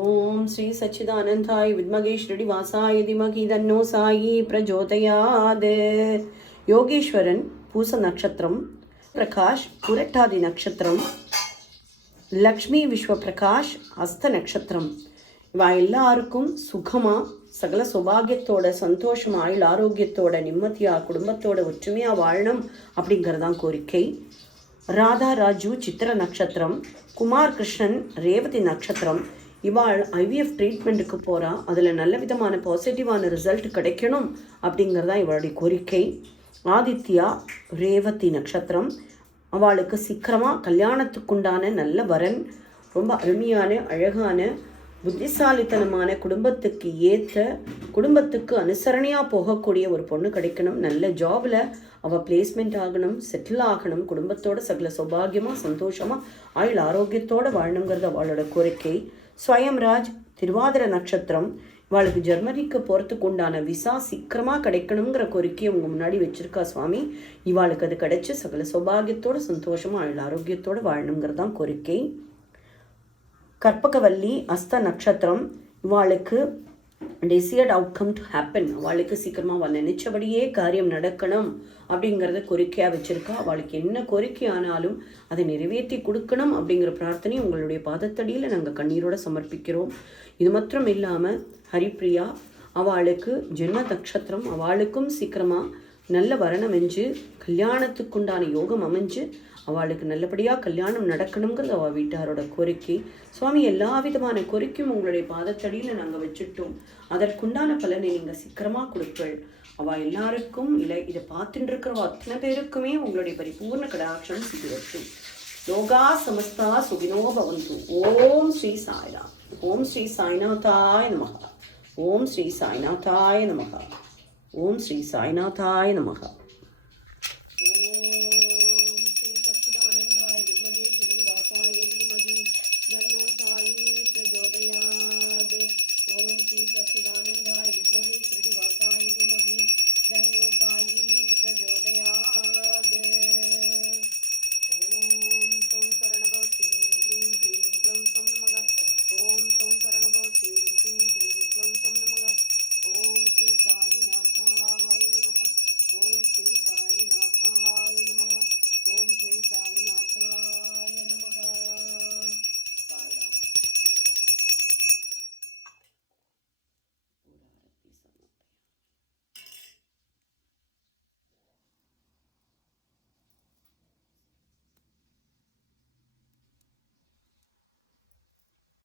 ஓம் ஸ்ரீ சச்சிதானந்தாய் வித்மகே ஸ்ரீனிவாசாய திமகி தன்னோ சாயி பிரஜோதயாது. யோகேஸ்வரன் பூச நட்சத்திரம், பிரகாஷ் புரட்டாதி நட்சத்திரம், லக்ஷ்மி விஸ்வபிரகாஷ் ஹஸ்த நட்சத்திரம். இவா எல்லாருக்கும் சுகமாக சகல சௌபாகியத்தோட சந்தோஷம் ஆயுள் ஆரோக்கியத்தோட நிம்மதியாக குடும்பத்தோட ஒற்றுமையாக வாழணும் அப்படிங்கிறதான் கோரிக்கை. ராதா ராஜு சித்திர நட்சத்திரம், குமார் கிருஷ்ணன் ரேவதி நட்சத்திரம். இவாள் ஐவிஎஃப் ட்ரீட்மெண்ட்டுக்கு போகிறா, அதில் நல்ல விதமான பாசிட்டிவான ரிசல்ட் கிடைக்கணும் அப்படிங்கிறதான் இவளுடைய கோரிக்கை. ஆதித்யா ரேவதி நட்சத்திரம். அவளுக்கு சீக்கிரமாக கல்யாணத்துக்குண்டான நல்ல வரன், ரொம்ப அருமையான அழகான புத்திசாலித்தனமான குடும்பத்துக்கு ஏற்ற குடும்பத்துக்கு அனுசரணையாக போகக்கூடிய ஒரு பொண்ணு கிடைக்கணும். நல்ல ஜாபில் அவள் பிளேஸ்மெண்ட் ஆகணும், செட்டில் ஆகணும், குடும்பத்தோட சகல சௌபாகியமாக சந்தோஷமாக ஆயுள் ஆரோக்கியத்தோடு வாழணுங்கிறது அவளோட கோரிக்கை. ஸ்வயம்ராஜ் திருவாதிர நட்சத்திரம். இவளுக்கு ஜெர்மனிக்கு போகிறதுக்கு உண்டான விசா சீக்கிரமாக கிடைக்கணுங்கிற கோரிக்கையை உங்கள் முன்னாடி வச்சுருக்கா சுவாமி. இவாளுக்கு அது கிடைச்சி சகல சௌபாகியத்தோடு சந்தோஷமாக ஆயுள் ஆரோக்கியத்தோடு வாழணுங்கிறதான் கோரிக்கை. கற்பகவல்லி அஸ்த நட்சத்திரம். இவாளுக்கு டெசியர்ட் அவுட்கம் டு ஹேப்பன். அவளுக்கு சீக்கிரமாக அவள் நினைச்சபடியே காரியம் நடக்கணும் அப்படிங்கிறத கோரிக்கையாக வச்சுருக்கா. அவளுக்கு என்ன கோரிக்கை ஆனாலும் அதை நிறைவேற்றி கொடுக்கணும் அப்படிங்கிற பிரார்த்தனை உங்களுடைய பாதத்தடியில் நாங்கள் கண்ணீரோடு சமர்ப்பிக்கிறோம். இது மாத்திரம் இல்லாமல் ஹரிப்ரியா, அவளுக்கு ஜென்ம நட்சத்திரம். அவளுக்கும் சீக்கிரமாக நல்ல வரன் அமைஞ்சு கல்யாணத்துக்குண்டான யோகம் அமைஞ்சு அவளுக்கு நல்லபடியாக கல்யாணம் நடக்கணுங்கிறது அவள் வீட்டாரோட கோரிக்கை. சுவாமி, எல்லா விதமான கோரிக்கையும் உங்களுடைய பாதத்தடியில் நாங்கள் வச்சுட்டோம். அதற்குண்டான பலனை நீங்கள் சீக்கிரமாக கொடுப்பள். அவள் எல்லாருக்கும் இல்லை, இதை பார்த்துட்டு இருக்கிறவா அத்தனை பேருக்குமே உங்களுடைய பரிபூர்ண கடாட்சம் சித்திரட்டும். லோகா சமஸ்தா சுகினோ பவந்து. ஓம் ஸ்ரீ சாய்ராம். ஓம் ஸ்ரீ சாய்நாதாய நமஹ. ஓம் ஸ்ரீ சாய்நாதாய நமஹ. ஓம் ஸ்ரீ சாய்நாதாய நமஹ.